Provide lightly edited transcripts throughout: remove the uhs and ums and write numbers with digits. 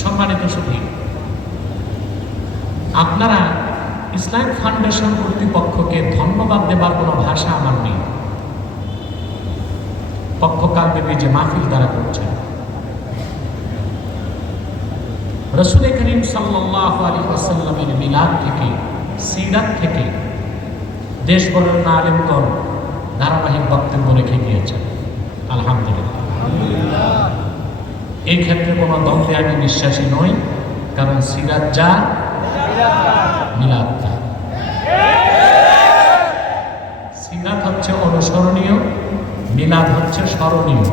সম্মানিত সুধী, আপনারা ইসলাম ফাউন্ডেশন কর্তৃপক্ষকে ধন্যবাদ দেবার কোনো ভাষা আমার নেই। পক্ষকালব্যাপী যে মাহফিল দ্বারা করছেন, রাসূল করিম সাল্লাল্লাহু আলাইহি ওয়াসাল্লামের মিলাদ থেকে, সিরাত থেকে দেশ বরেণ্য আলেমগণ ধারাবাহিক বক্তব্য রেখে গিয়েছেন। আলহামদুলিল্লাহ। এই ক্ষেত্রে কোনো দ্বন্দ্বে আমি বিশ্বাসী নই, কারণ সিরাত যা, মিলাদ তা। সিরাত হচ্ছে অনুসরণীয়, মিলাদ হচ্ছে স্মরণীয়।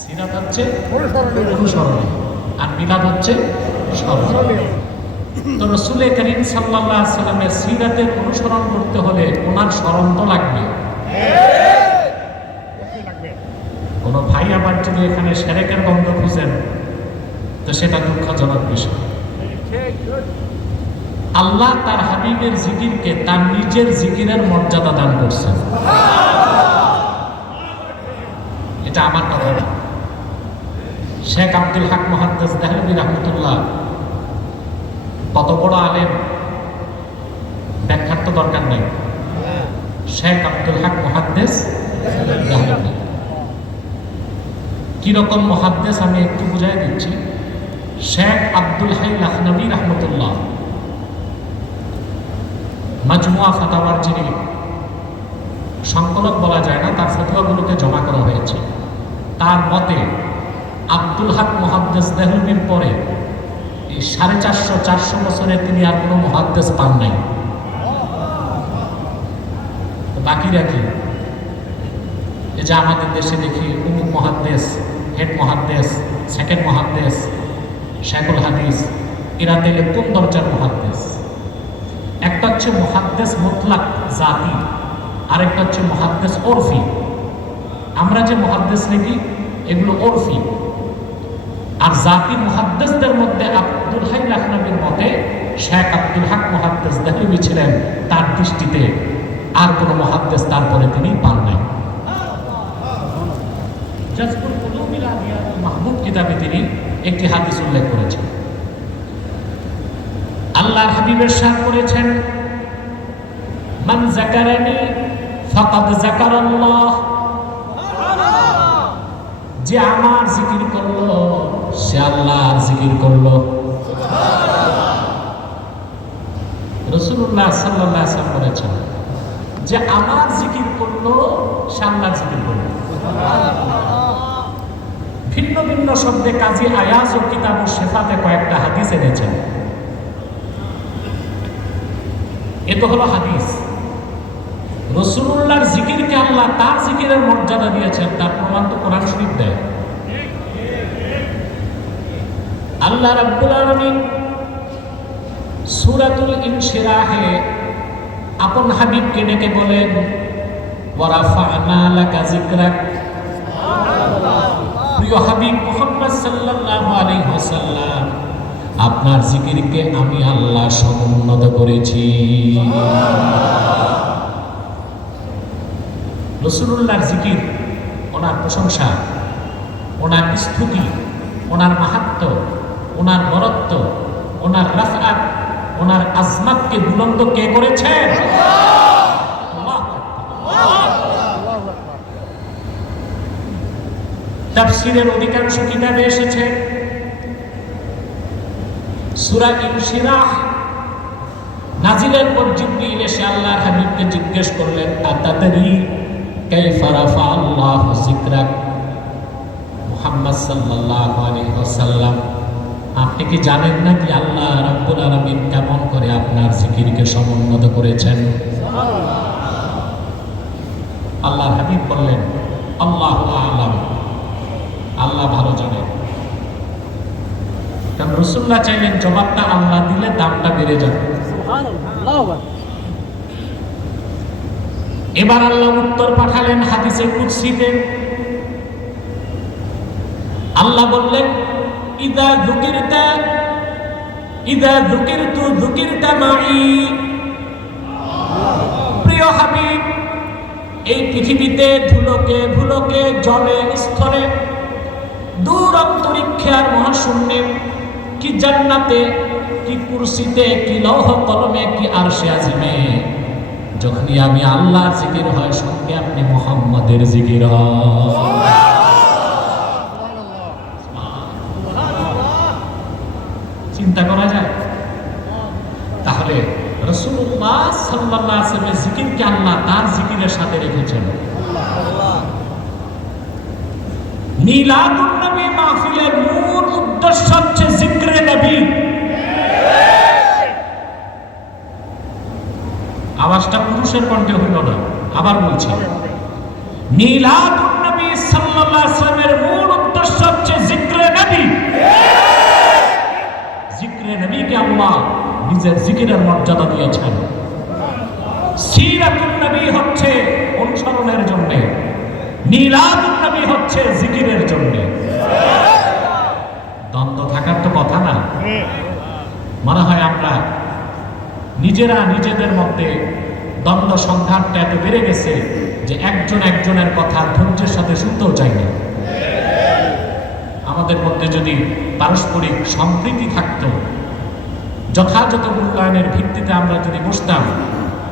সিরাত হচ্ছে অনুসরণীয় আর মিলাদ হচ্ছে স্মরণীয়। তো রাসূল করিম সাল্লাল্লাহু আলাইহি ওয়াসাল্লামের সিরাতের অনুসরণ করতে হলে ওনার স্মরণ তো লাগবে। কোন ভাই আবার যদি এখানে শিরকের গন্ধ খুঁজেন তো সেটা দুঃখজনক বিষয়। আল্লাহ তার হাবিবের জিকিরকে তার নিজের জিকিরের মর্যাদা দান করছেন। এটা আমার কথা না। শেখ আব্দুল হক মুহাদ্দিস দেহলভী রাহমাতুল্লাহ কত বড় আলেম, ব্যাখ্যার তো দরকার নাই। শেখ আব্দুল হক মুহাদ্দিস দেহলভী কিরকম মুহাদ্দিস আমি একটু বুঝাই দিচ্ছি। শেখ আব্দুল হাই লাখনবী রাহমাতুল্লাহ মাজমুয়া ফাতাওয়ার যিনি সংকলক বলা যায় না, তার ফতোয়াগুলোকে জমা করা হয়েছে। তার মতে আব্দুল হক মুহাদ্দিস দেহলভীর পরে এই 450-400 বছরে তিনি আর কোনো মুহাদ্দিস পান নাই। বাকিরা কি? এই যে আমাদের দেশে দেখি অমুক মুহাদ্দিস, হেড মুহাদ্দিস, সেকেন্ড মুহাদ্দিস, শেখুল হাদিস, এরা তাইলে কোন দরজার মুহাদ্দিস? একটা হচ্ছে মুহাদ্দিস মুতলাক জাতি, আরেকটা হচ্ছে মুহাদ্দিস ওরফি। আমরা যে মুহাদ্দিস লিখি এগুলো ওরফি। আর জাতি মুহাদ্দিসদের মধ্যে আব্দুল হাই লাখনবীর মতে শেখ আব্দুল হক মুহাদ্দিস দেহলভী ছিলেন তার দৃষ্টিতে আর কোনো মুহাদ্দিস তারপরে তিনি পান নাই। জাজবুল কুলুবিল আলিয়া মাহবুব কিতাবে তিনি একটি হাদিস উল্লেখ করেছেন। আল্লাহর হাবিব ইরশাদ করেছেন, মান যাকারানি ফাকাদ যাকারাল্লাহ। যে আমার জিকির করলো সে আল্লাহর জিকির করলো। রাসূলুল্লাহ সাল্লাল্লাহু আলাইহি ওয়াসাল্লাম বলেছেন, যে আমার জিকির করলো সে আল্লাহর জিকির করলো। ভিন্ন ভিন্ন শব্দে কাজী আয়াজ ও কিতাবু শেফাতে কয়েকটা হাদিস এনেছেন। এ তো হলো হাদিস। রাসূলুল্লাহর জিকিরকে আল্লাহ তার জিকিরের মর্যাদা দিয়েছেন, তার প্রমাণ তো কোরআন শরীফ দেয়। আল্লাহ রাব্বুল আলামিন সূরাতুল ইনশিরাহে আপন হাবিবকে ডেকে বলেন, ওয়া রাফা'না লাকা যিকরাক। প্রিয় হাবিব মুহাম্মদ সাল্লাল্লাহু আলাইহি ওয়াসাল্লাম, আপনার জিকিরকে আমি আল্লাহ সমুন্নত করেছি। রাসূলুল্লাহর জিকির, ওনার প্রশংসা, ওনার স্তুতি, ওনার মাহাত্ম্য, ওনার বরত্ব, ওনার রাফআত, ওনার আজমাতকে বুলন্দ কে করেছেন? তাফসীরের অধিকাংশ কিতাবে এসেছে সূরা ইনশিরাহ নাজিলের পর জিবরিল এসে আল্লাহর হাবিবকে জিজ্ঞেস করলেন, আতাদরি কাইফা রাফা আল্লাহু যিকরাক। মুহাম্মদ সাল্লাল্লাহু আলাইহি ওয়াসাল্লাম, আপনি কি জানেন না কি আল্লাহ রাব্বুল আলামিন কেমন করে আপনার জিকিরকে সমুন্নত করেছেন? আল্লাহর হাবিব বললেন, আল্লাহু আ'লাম, আল্লাহ ভালো জানেন। কারণ রাসূলুল্লাহ চাইলেন জবাবটা আল্লাহ দিলে দামটা বেড়ে যাবে। এবার আল্লাহ উত্তর পাঠালেন হাদিসে কুদসিতে। আল্লাহ বললেন, ইদা যুকিরতু যুকিরতা মাই। প্রিয় হাবিব, এই পৃথিবীতে ধুলোকে ভুলোকে জলে স্থলে দূর অন্তরিক্ষে আর মহাশূন্যে, কি জান্নাতে, কি কুরসিতে, কি লৌহ কলমে, কি আরশে আজিমে, যখনই আমি আল্লাহর জিকির হয় সঙ্গে আপনি মুহাম্মাদের জিকির হয়। চিন্তা করা যায়? তাহলে রাসূলুল্লাহ সাল্লাল্লাহু আলাইহি ওয়াসাল্লামের জিকিরকে আল্লাহ তার জিকিরের সাথে রেখেছেন। মিলাদুন নবী মাহফিলের মূল উদ্দেশ্য হচ্ছে জিকরে নবী। আওয়াজটা পুরুষের কণ্ঠে হইল না, আবার বলছি, মিলাদুন নবী সাল্লাল্লাহু আলাইহি ওয়াসাল্লামের মূল উদ্দেশ্য হচ্ছে জিকরে নবী। জিকরে নবীকে আল্লাহ নিজের জিকিরের মর্যাদা দিয়েছেন। সিরাতুন নবী হচ্ছে অনুসরণের জন্য, মিলাদুন নবী হচ্ছে জিকিরের জন্য। দ্বন্দ্ব থাকার তো কথা না। মনে হয় আমরা নিজেরা নিজেদের মধ্যে দ্বন্দ্ব সংঘাতটা এত বেড়ে গেছে যে একজন একজনের কথা ধৈর্যের সাথে শুনতেও চাই না। আমাদের মধ্যে যদি পারস্পরিক সম্প্রীতি থাকতো, যথাযথ মূল্যায়নের ভিত্তিতে আমরা যদি বসতাম,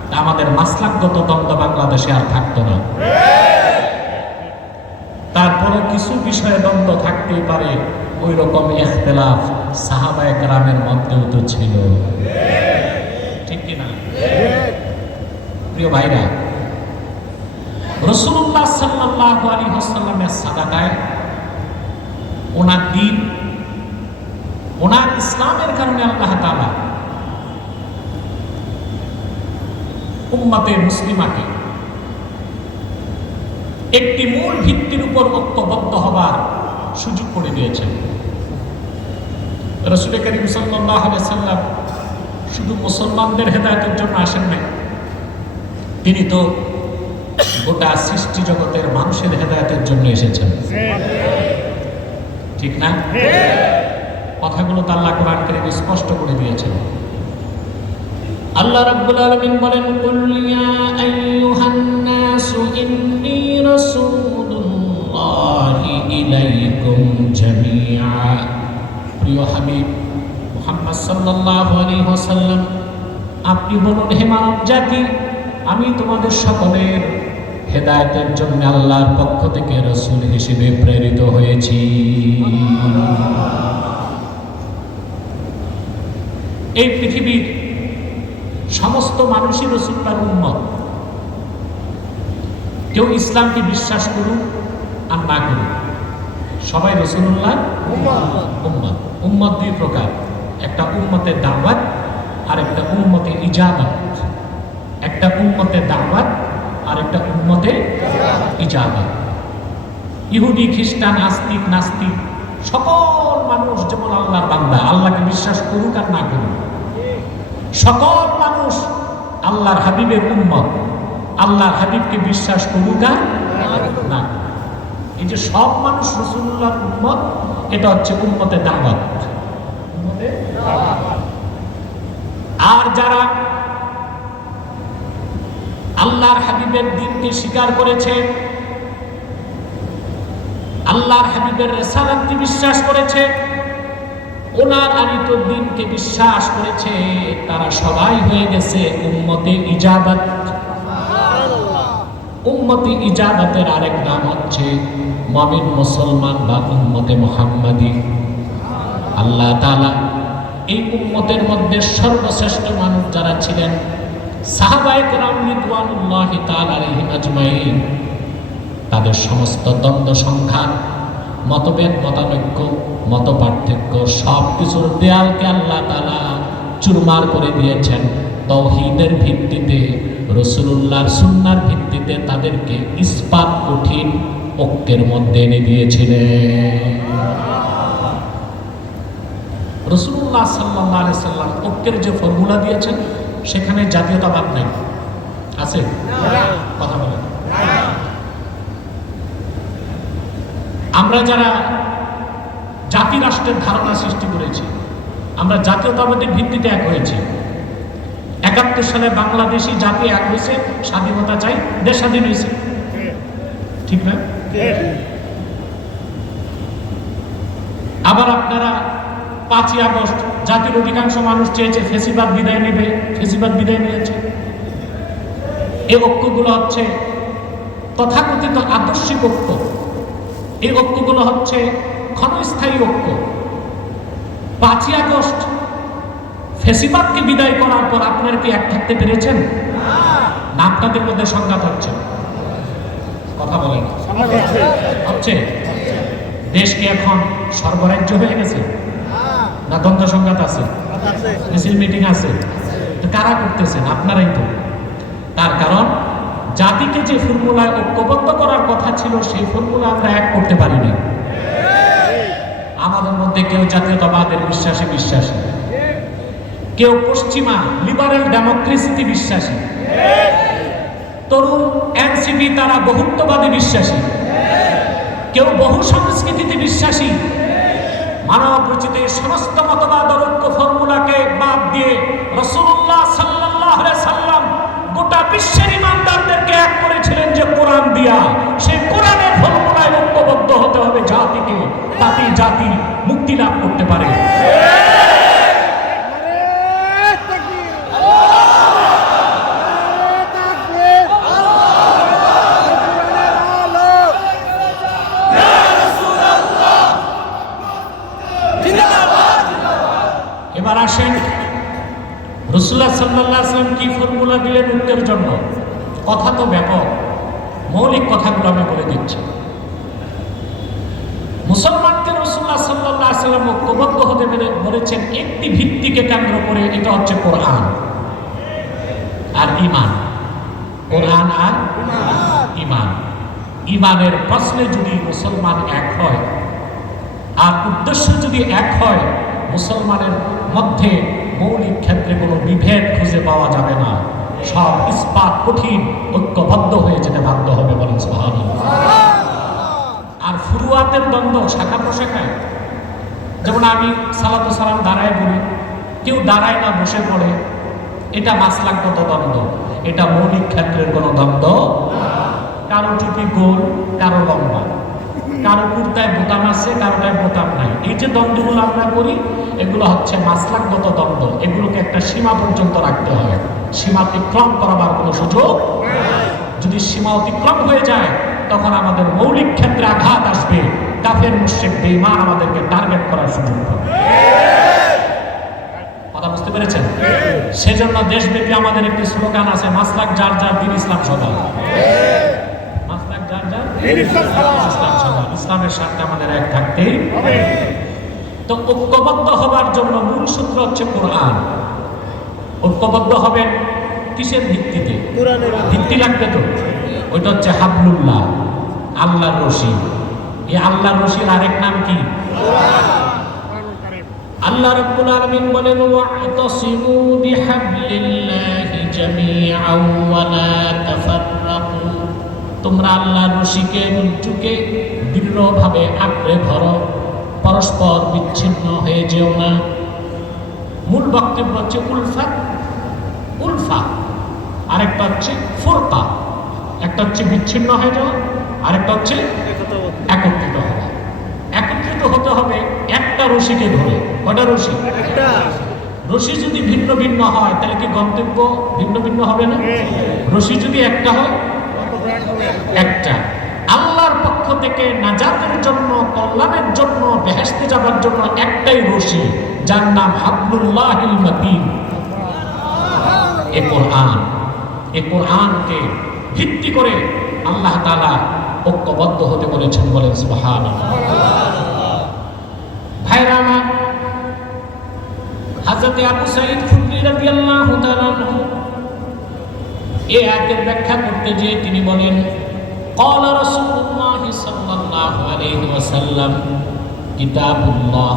তা আমাদের মাসলাকগত দ্বন্দ্ব বাংলাদেশে আর থাকতো না। তারপরে কিছু বিষয়ে দ্বন্দ্ব থাকতেই পারে, ওই রকম ইখতিলাফ সাহাবায়ে কেরামের মধ্যেও তো ছিল, ঠিক কিনা? প্রিয় ভাইরা, রাসূলুল্লাহ সাল্লাল্লাহু আলাইহি ওয়াসাল্লামের সাদাকায়, ওনার দ্বীন, ওনার ইসলামের কারণে আল্লাহ তাআলা উম্মতে মুসলিমাকে একটি মূল ভিত্তির উপর ঐক্যবদ্ধ হবার সুযোগ করে দিয়েছেন। রাসূল করিম সাল্লাল্লাহু আলাইহি ওয়াসাল্লাম শুধু মুসলমানদের হেদায়েতের জন্য আসেন নাই, তিনি তো গোটা সৃষ্টি জগতের মানুষের হেদায়েতের জন্য এসেছেন, ঠিক না? কথাগুলো তো আল্লাহ কোরআন কারীমে স্পষ্ট করে দিয়েছেন। আল্লাহ রাব্বুল আলামিন বলেন, কুল ইয়া আইয়ুহান নাসু ইন্নী রাসূলুল্লাহি ইলাইকুম জামিআ। প্রিয় হাবিব মুহাম্মদ সাল্লাল্লাহু আলাইহি ওয়াসাল্লাম, আপনি বলুন, হে মানব জাতি, আমি তোমাদের সকলের হেদায়েতের জন্য আল্লাহর পক্ষ থেকে রাসূল হিসেবে প্রেরিত হয়েছি। এই পৃথিবীর সমস্ত মানুষই রাসূলুল্লাহর উম্মত। কেউ ইসলামকে বিশ্বাস করুক আর না করুক, সবাই রাসূলুল্লাহর উম্মত। উম্মত দুই প্রকার, একটা উম্মতে দাওয়াত আর একটা উম্মতে ইজাবাত। একটা উম্মতে দাওয়াত আর একটা উম্মতে ইজাবাত। ইহুদি, খ্রিস্টান, আস্তিক, নাস্তিক সকল মানুষ যেমন আল্লাহর বান্দা, আল্লাহকে বিশ্বাস করুক আর না করুক, সকল মানুষ আল্লাহর হাবিবের উম্মত, আল্লাহর হাবিবকে বিশ্বাস করুক আর না। এই যে সব মানুষ রাসূলুল্লাহর উম্মত, এটা হচ্ছে উম্মতে দাওয়াত। আর যারা আল্লাহর হাবিবের দ্বীনকে স্বীকার করেছে, আল্লাহর হাবিবের রিসালাতকে বিশ্বাস করেছে, ওনার আনিত দ্বীনকে বিশ্বাস করেছে, তারা সবাই হয়ে গেছে উম্মতে ইজাবাত। উম্মতে ইজাবাতের আরেক নাম হচ্ছে মুমিন মুসলমান বা উম্মতে মুহাম্মাদি। আল্লাহ তাআলা এই উম্মতের মধ্যে সর্বশ্রেষ্ঠ মানুষ যারা ছিলেন, সাহাবায়ে কেরাম রিদওয়ানুল্লাহি তাআলা আলাইহিম আজমাইন, তাদের সমস্ত দ্বন্দ্ব সংঘাত, মতভেদ, মতানৈক্য, মত পার্থক্য সব কিছুর দেয়ালকে আল্লাহ তাআলা চুরমার করে দিয়েছেন। তাওহীদের ভিত্তিতে, রাসূলুল্লাহর সুন্নাহর ভিত্তিতে তাদেরকে ইস্পাত কঠিন ঐক্যের মধ্যে এনে দিয়েছিলেন। রাসূলুল্লাহ সাল্লাল্লাহু আলাইহি সাল্লাম ঐক্যের যে ফর্মুলা দিয়েছেন, সেখানে জাতীয়তাবাদ নাই, আছে? কথা বলেন। আমরা যারা জাতি রাষ্ট্রের ধারণা সৃষ্টি করেছি, আমরা জাতীয়তাবাদের ভিত্তিতে এক হয়েছি। ৭১ সালে বাংলাদেশি জাতি এক হয়েছে, স্বাধীনতা চাই, দেশ স্বাধীন হয়েছে, ঠিক না? আবার আপনারা 5ই আগস্ট জাতির অধিকাংশ মানুষ চেয়েছে ফেসিবাদ বিদায় নেবে, ফেসিবাদ বিদায় নিয়েছে। এই ঐক্যগুলো হচ্ছে তথাকথিত আদর্শিক ঐক্য, এই ঐক্যগুলো হচ্ছে ক্ষণস্থায়ী ঐক্য। 5ই আগস্ট ফেসিবাদকে বিদায় করার পর আপনারা কি এক থাকতে পেরেছেন? না আপনাদের মধ্যে সংঘাত হচ্ছে? কথা বলেন হচ্ছে? দেশ কি এখন সর্বরাজ্য হয়ে গেছে? না দ্বন্দ্ব সংঘাত আছে? মিছিল মিটিং আছে? কারা করতেছেন? আপনারাই তো। তার কারণ জাতিকে যে ফর্মুলায় ঐক্যবদ্ধ করার কথা ছিল সেই ফর্মুলা আমরা এক করতে পারিনি। আমাদের মধ্যে কেউ জাতীয়তাবাদের বিশ্বাসী, কেউ পশ্চিমা লিবারেল ডেমোক্রেসিতে বিশ্বাসী, তরুণ এনসিপি তারা বহুত্ববাদী বিশ্বাসী, কেউ বহু সংস্কৃতিতে বিশ্বাসী। মানব রচিত সমস্ত মতবাদ ঐক্য ফর্মুলাকে বাদ দিয়ে রাসূলুল্লাহ সাল্লাল্লাহু আলাইহি সাল্লাম গোটা বিশ্বের ইমানদারদেরকে এক করেছিলেন যে কোরআন দিয়া। সেই কোরআনের ফর্মুলায় ঐক্যবদ্ধ হতে হবে জাতিকে, তাতেই জাতি মুক্তি লাভ করতে পারে। এবার আসেন রাসূলুল্লাহ সাল্লাল্লাহু আলাইহি ওয়াসাল্লাম কি ফর্মুলা দিলেন ঐক্যের জন্য। কথা তো ব্যাপক, মৌলিক কথাগুলো আমি বলে দিচ্ছি। মুসলমানকে রাসূলুল্লাহ সাল্লাল্লাহু আলাইহি ওয়াসাল্লাম ঐক্যবদ্ধ হতে বলেছেন একটি ভিত্তিকে কেন্দ্র করে, এটা হচ্ছে কোরআন আর ঈমান। কোরআন আর ঈমান। ঈমানের প্রশ্নে যদি মুসলমান এক হয় আর উদ্দেশ্য যদি এক হয়, মুসলমানের মধ্যে মৌলিক ক্ষেত্রে কোনো বিভেদ খুঁজে পাওয়া যাবে না। সব ইস্পাত কঠিন ঐক্যবদ্ধ হয়ে যেতে বাধ্য হবে, বলেন সুবহানাল্লাহ। আর ফুরুয়াতের দ্বন্দ্ব, শাখা প্রশাখায়, যেমন আমি সালাতু সালাম দাঁড়ায় বলি, কেউ দাঁড়ায় না বসে পড়ে, এটা মাসলাকগত দ্বন্দ্ব, এটা মৌলিক ক্ষেত্রের কোনো দ্বন্দ্ব। কারো টুপি গোল, কারো লম্বা, কারো কুর্তায় বোতাম আছে, কারোটায় বোতাম নাই। এই যে দ্বন্দ্বগুলো আমরা করি, এগুলো হচ্ছে মাসলাকগত দ্বন্দ্ব। এগুলোকে একটা সীমা পর্যন্ত রাখতে হয়, সীমা অতিক্রম করার কোনো সুযোগ। যদি সীমা অতিক্রম হয়ে যায়, তখন আমাদের মৌলিক ক্ষেত্রে আঘাত আসবে, কাফের মুশরিক বেঈমান আমাদেরকে টার্গেট করার সুযোগ পাবে। কথা বুঝতে পেরেছেন? সেজন্য দেশব্যাপী আমাদের একটি স্লোগান আছে, মাসলাক যার যার, দ্বীন ইসলাম সবার। মাসলাক যার যার, দ্বীন ইসলাম সবার। ইসলামের সাথে আমাদের এক থাকতেই হবে। তো ঐক্যবদ্ধ হবার জন্য মূল সূত্র হচ্ছে কোরআন। ঐক্যবদ্ধ হবেন কিসের ভিত্তিতে? ভিত্তি লাগবে তো, ওইটা হচ্ছে হাবলুল্লাহ, আল্লাহর রশি। এই আল্লাহর রশির আরেক নাম কি? আল্লাহ রাব্বুল আলামিন বলেন, ওয়া'তাসিমু বিহাবলিল্লাহি জামিআন ওয়া লা তাফাররাকু। তোমরা আল্লাহর রশিকে, রজ্জুকে দৃঢ়ভাবে আঁকড়ে ধরো, পরস্পর বিচ্ছিন্ন হয়ে যেও না। মূল বক্তব্য হচ্ছে উলফা, আরেকটা হচ্ছে ফুরকা। একটা হচ্ছে বিচ্ছিন্ন হয়ে যাওয়া, আরেকটা হচ্ছে একত্রিত হওয়া। একত্রিত হতে হবে একটা রশিকে ধরে। কয়টা রশি? রশি যদি ভিন্ন ভিন্ন হয়, তাহলে কি গন্তব্য ভিন্ন ভিন্ন হবে না? রশি যদি একটা হয়, একটা। আল্লাহর পক্ষ থেকে নাজাতের জন্য, কল্যাণের জন্য, বেহেশতে যাবার জন্য একটাই রশি, যার নাম হাবলুল্লাহিল মাতিন, এ কোরআন। এ কোরআনকে ভিত্তি করে আল্লাহ তাআলা ঐক্যবদ্ধ হতে বলেছেন, বলেন সুবহানাল্লাহ। ভাইরা আমার, হযরত আবু সাঈদ খুদরি রাদিয়াল্লাহু তাআলা এই আয়াতের ব্যাখ্যা করতে গিয়ে তিনি বলেন, ক্বালা রাসূলুল্লাহ সাল্লাল্লাহু আলাইহি ওয়াসাল্লাম, কিতাবুল্লাহ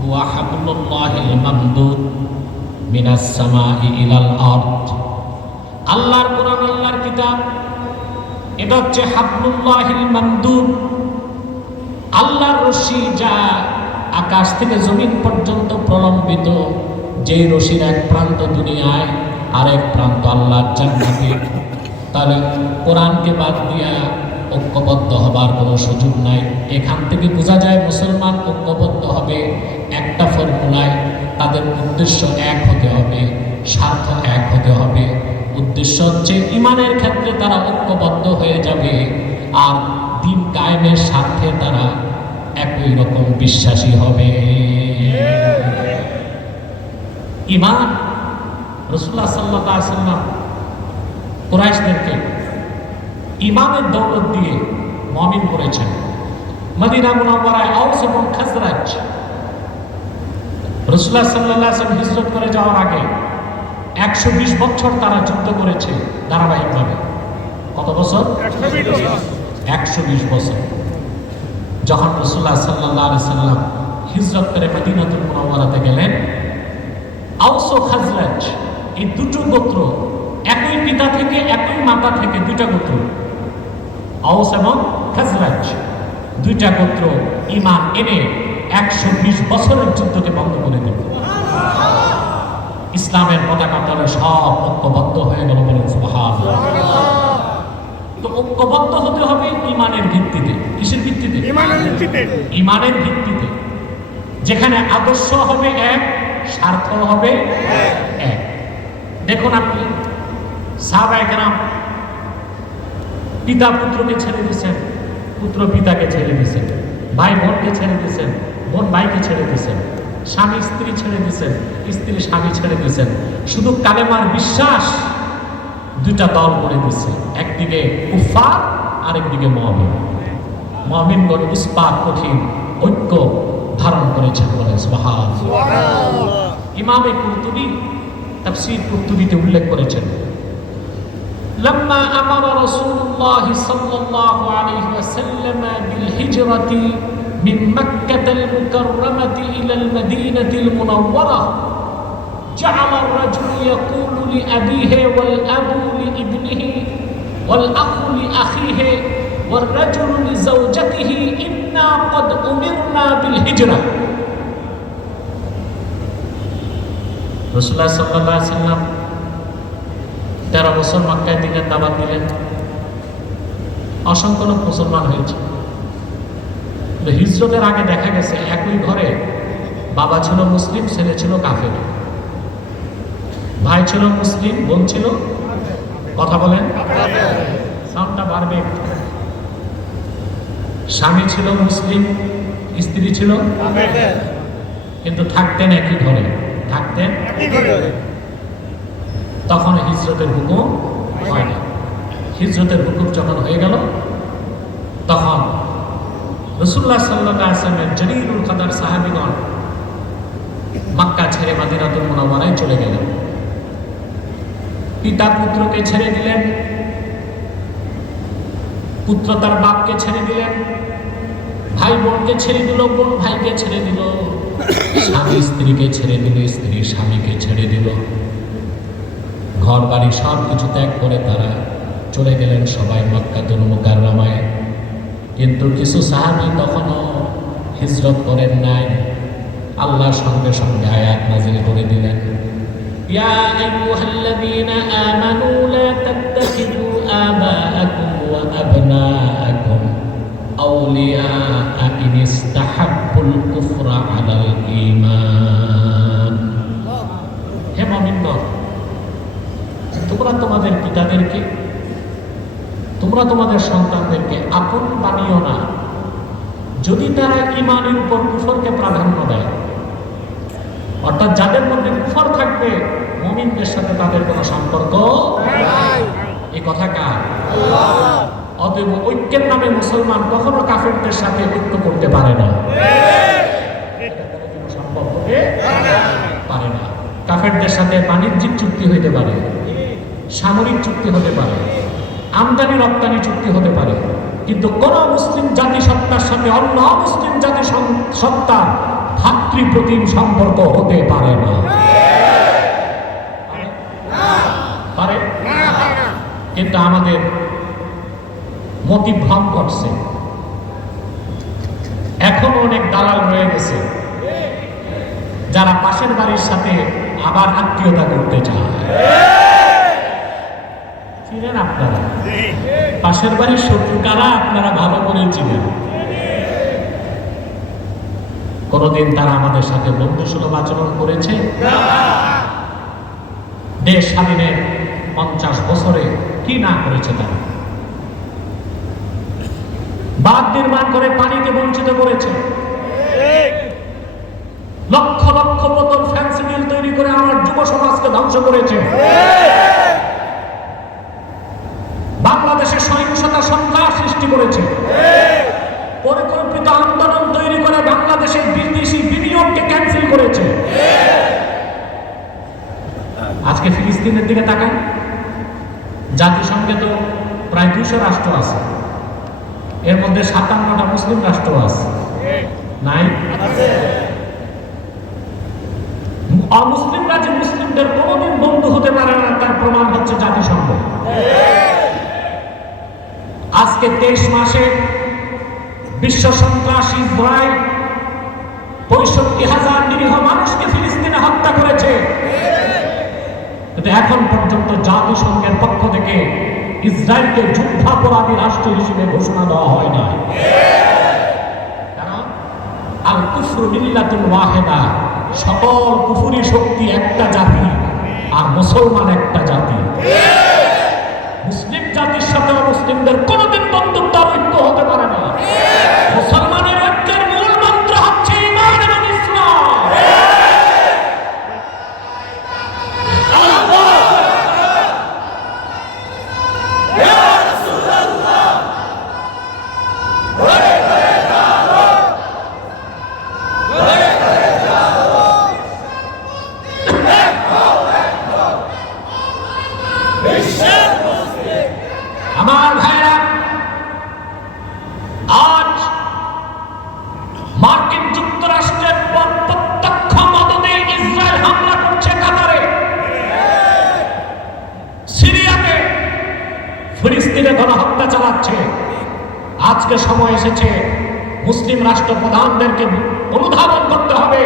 হুয়া হাবলুল্লাহিল মামদুদ মিনাস সামাই ইলাল আরদ। আল্লাহর কোরআন, আল্লাহর কিতাব, এটা হচ্ছে হাবলুল্লাহিল মামদুদ, আল্লাহর রশি, যা আকাশ থেকে জমিন পর্যন্ত প্রলম্বিত। যেই রশির এক প্রান্ত দুনিয়ায়, আরেক প্রান্ত আল্লাহর জান্নাতে। তাহলে কোরআনকে বাদ দিয়া ঐক্যবদ্ধ হবার কোনো সুযোগ নাই। এখান থেকে বোঝা যায় মুসলমান ঐক্যবদ্ধ হবে একটা ফর্মুলায়, তাদের উদ্দেশ্য এক হতে হবে, স্বার্থ এক হতে হবে। উদ্দেশ্য হচ্ছে ইমানের ক্ষেত্রে তারা ঐক্যবদ্ধ হয়ে যাবে, আর দিন কায়েমের স্বার্থে তারা একই রকম বিশ্বাসী হবে। ইমান, রাসূলুল্লাহ সাল্লাল্লাহু আলাইহি ওয়াসাল্লাম কুরাইশদেরকে ইমানের দৌলত দিয়ে মুমিন করেছেন। মদিনা মুনাওয়ারায় আউস এবং খাজরাজ, রাসূলুল্লাহ সাল্লাল্লাহু আলাইহি ওয়াসাল্লাম হিজরত করে যাওয়ার আগে 120 বছর তারা যুদ্ধ করেছে ধারাবাহিকভাবে। কত বছর? 120 বছর। যখন রাসূলুল্লাহ সাল্লাল্লাহু আলাইহি ওয়াসাল্লাম হিজরত করে মদিনাতুল মুনাওয়ারাতে গেলেন, আউস ও খাজরাজ এই দুটো গোত্র, একই পিতা থেকে একই মাতা থেকে দুইটা গোত্র, আউস এবং খাজরাজ দুইটা গোত্র ঈমান এনে 120 বছরের যুদ্ধকে বন্ধ করে দিল। ইসলামের পতাকা তলে সব ঐক্যবদ্ধ হয়ে গেল। বলেন সুবহানাল্লাহ। তো ঐক্যবদ্ধ হতে হবে ঈমানের ভিত্তিতে। কিসের ভিত্তিতে? ঈমানের ভিত্তিতে। ঈমানের ভিত্তিতে, যেখানে আদর্শ হবে এক, স্বার্থ হবে এক। দেখুন আপনি সাহাবায়ে কেরাম পিতা পুত্রকে ছেড়ে দিয়েছেন, পুত্র পিতাকে ছেড়ে দিয়েছেন, ভাই বোনকে ছেড়ে দিয়েছেন, বোন ভাইকে ছেড়ে দিয়েছেন, স্বামী স্ত্রী ছেড়ে দিয়েছেন, স্ত্রী স্বামী ছেড়ে দিয়েছেন। শুধু কালেমার বিশ্বাস দুইটা দল করে দিচ্ছে, একদিকে কুফার আরেকদিকে মুমিন। মুমিনগণ ইস্পাত কঠিন ঐক্য ধারণ করেছেন। বলেন সুবহানাল্লাহ। ইমামে কুরতুবী তাফসীর কুরতুবীতে উল্লেখ করেছেন, لما أمر رسول الله صلى الله عليه وسلم بالهجرة من مكة المكرمة إلى المدينة المنورة جعل الرجل يقول لأبيه والأب لابنه والأخ لأخيه والرجل لزوجته إنا قد أمرنا بالهجرة. رسول الله صلى الله عليه وسلم 13 বছর মক্কায় দিনের দাওয়াত দিলেন, অসংখ্য লোক মুসলমান হয়েছে। হিজরতের আগে দেখা গেছে একই ঘরে বাবা ছিল মুসলিম, ছেলে ছিল কাফের, ভাই ছিল মুসলিম, বোন ছিল, কথা বলেন, সাউন্ডটা বাড়বে, স্বামী ছিল মুসলিম, স্ত্রী ছিল, কিন্তু থাকতেন একই ঘরে, থাকতেন একই ঘরে। তখন হিজরতের হুকুম হয় না। হিজরতের হুকুম যখন হয়ে গেল, তখন রাসূলুল্লাহ সাল্লাল্লাহু আলাইহি ওয়াসাল্লামের জলিলুল কদর সাহাবীগণ মক্কা ছেড়ে মদিনাতুল মুনাওয়ারায় চলে গেলেন। পিতা পুত্রকে ছেড়ে দিলেন, পুত্র তার বাপকে ছেড়ে দিলেন, ভাই বোনকে ছেড়ে দিল, বোন ভাইকে ছেড়ে দিল, স্বামী স্ত্রীকে ছেড়ে দিল, স্ত্রী স্বামীকে ছেড়ে দিল। ঘর বাড়ি সব কিছু ত্যাগ করে তারা চলে গেলেন সবাই মক্কাতুল মুকাররমায়। কিন্তু কিছু সাহাবী তখনও হিজরত করেন নাই। আল্লাহ সঙ্গে সঙ্গে আয়াত নাযিল করে দিলেন, ইয়া আইয়ুহাল্লাযীনা আমানু লা তাত্তাখিযু আবাআকুম ওয়া আবনাআকুম আউলিয়া ইন ইসতাহাব্বুল কুফরা আলাল ঈমান। হে মুমিনগণ, তোমরা তোমাদের পিতাদেরকে, তোমরা তোমাদের সন্তানদেরকে আপন বানিও না যদি তারা ঈমানের উপর কুফরকে প্রাধান্য দেয়। অর্থাৎ যাদের মধ্যে কুফর থাকবে, মুমিনদের সাথে তাদের কোনো সম্পর্ক নাই। এই কথা কার? আল্লাহ। অতএব ঐক্যের নামে মুসলমান কখনো কাফেরদের সাথে ঐক্য করতে পারে না, এটা কোনোদিনও সম্ভব হতে পারে না। কাফেরদের সাথে বাণিজ্যিক চুক্তি হইতে পারে, সামরিক চুক্তি হতে পারে, আমদানি রপ্তানি চুক্তি হতে পারে, কিন্তু কোন মুসলিম জাতিসত্তার সাথে অন্য মুসলিম জাতিসত্তার ভাতৃপ্রতিম সম্পর্ক হতে পারে না। পারে? কিন্তু আমাদের মতিভ্রম ঘটছে। এখনো অনেক দালাল রয়ে গেছে যারা পাশের বাড়ির সাথে আবার আত্মীয়তা করতে চায়। চিনেন আপনারা, পাশের বাড়ির শত্রু কারা আপনারা ভালো করে চিনেন। কোনদিন তারা আমাদের সাথে বন্ধুসুলভ আচরণ করেছে? দেশ স্বাধীনের 50 বছরে কি না করেছে তারা? বাঁধ নির্মাণ করে পানিকে বঞ্চিত করেছে, লক্ষ লক্ষ বোতল ফেন্সিডিল তৈরি করে আমার যুব সমাজকে ধ্বংস করেছে। বাংলাদেশে সহিংসতা সন্ত্রাস সৃষ্টি করেছে, পরিকল্পিত আন্দোলন তৈরি করে বাংলাদেশের বিদেশি বিনিয়োগকে ক্যান্সেল করেছে। আজকে ফিলিস্তিনের দিকে তাকান, জাতিসংঘে তো প্রায় 200 রাষ্ট্র আছে, এর মধ্যে 57টা মুসলিম রাষ্ট্র আছে, নাই? অমুসলিমরা যে মুসলিমদের কোনোদিন বন্ধু হতে পারে না তার প্রমাণ হচ্ছে জাতিসংঘ। আজকে 23 মাসে বিশ্ব সন্ত্রাসী ইসরায়েল 65,000 নিরীহ মানুষকে ফিলিস্তিনে হত্যা করেছে, কিন্তু এখন পর্যন্ত জাতিসংঘের পক্ষ থেকে ইসরায়েলকে যুদ্ধাপরাধী রাষ্ট্র হিসেবে ঘোষণা দেওয়া হয় না। কারণ আল কুফরু মিল্লাতুন ওয়াহিদা, সকল কুফরি শক্তি একটা জাতি, আর মুসলমান একটা জাতি। মুসলিম জাতির সাথে মুসলিমদের কোনোদিন বন্ধুত্ব ঐক্য হতে পারে না। মুসলমানের ঐক্যের মূল মন্ত্র হচ্ছে ঈমান এবং ইসলাম। আমার ভাইরা, আজ মার্কিন যুক্তরাষ্ট্রের প্রত্যক্ষ মদদে ইসরায়েল হামলা করছে কাতারে, সিরিয়াতে, ফিলিস্তিনে গণহত্যা চালাচ্ছে। আজকে সময় এসেছে মুসলিম রাষ্ট্রপ্রধানদেরকে অনুধাবন করতে হবে,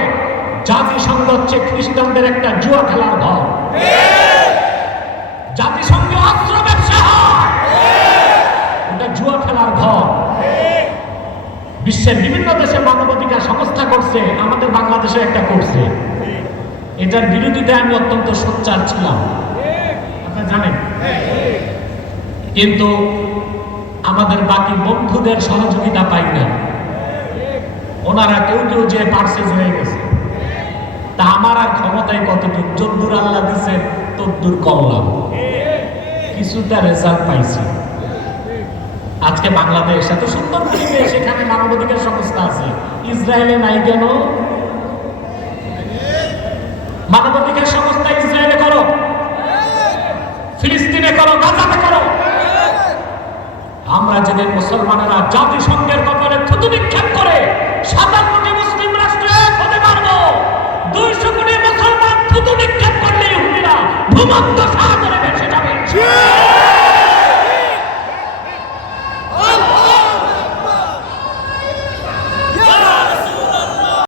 জাতিসংঘ হচ্ছে খ্রিস্টানদের একটা জুয়া খেলার ঘর। জাতিসংঘ অস্ত্র ব্যবসা হয়, ওটা জুয়া খেলার ঘর। বিশ্বের বিভিন্ন দেশে মানবাধিকার সংস্থা করছে, আমাদের বাংলাদেশে একটা করছে। এটার বিরোধিতায় আমি অত্যন্ত সোচ্চার ছিলাম, আপনারা জানেন। কিন্তু আমাদের বাকি বন্ধুদের সহযোগিতা পাই না, ওনারা কেউ কেউ যে পার্সেস হয়ে গেছে। তা আমার আর ক্ষমতায় কতটুকু, যদ্দূর আল্লাহ দিচ্ছেন তদ্দূর করলাম, কিছুটা রেজাল্ট পাইছি। আজকে বাংলাদেশ এত সুন্দর পরিবেশ, এখানে মানবাধিকার সংস্থা আছে, ইসরায়েলে নাই কেন? মানবাধিকার সংস্থা ইসরায়েলে করো, ফিলিস্তিনে করো, গাজাতে করো। আমরা যেদিন মুসলমানেরা জাতিসংঘের কপালে থুতু নিক্ষেপ করে 57টি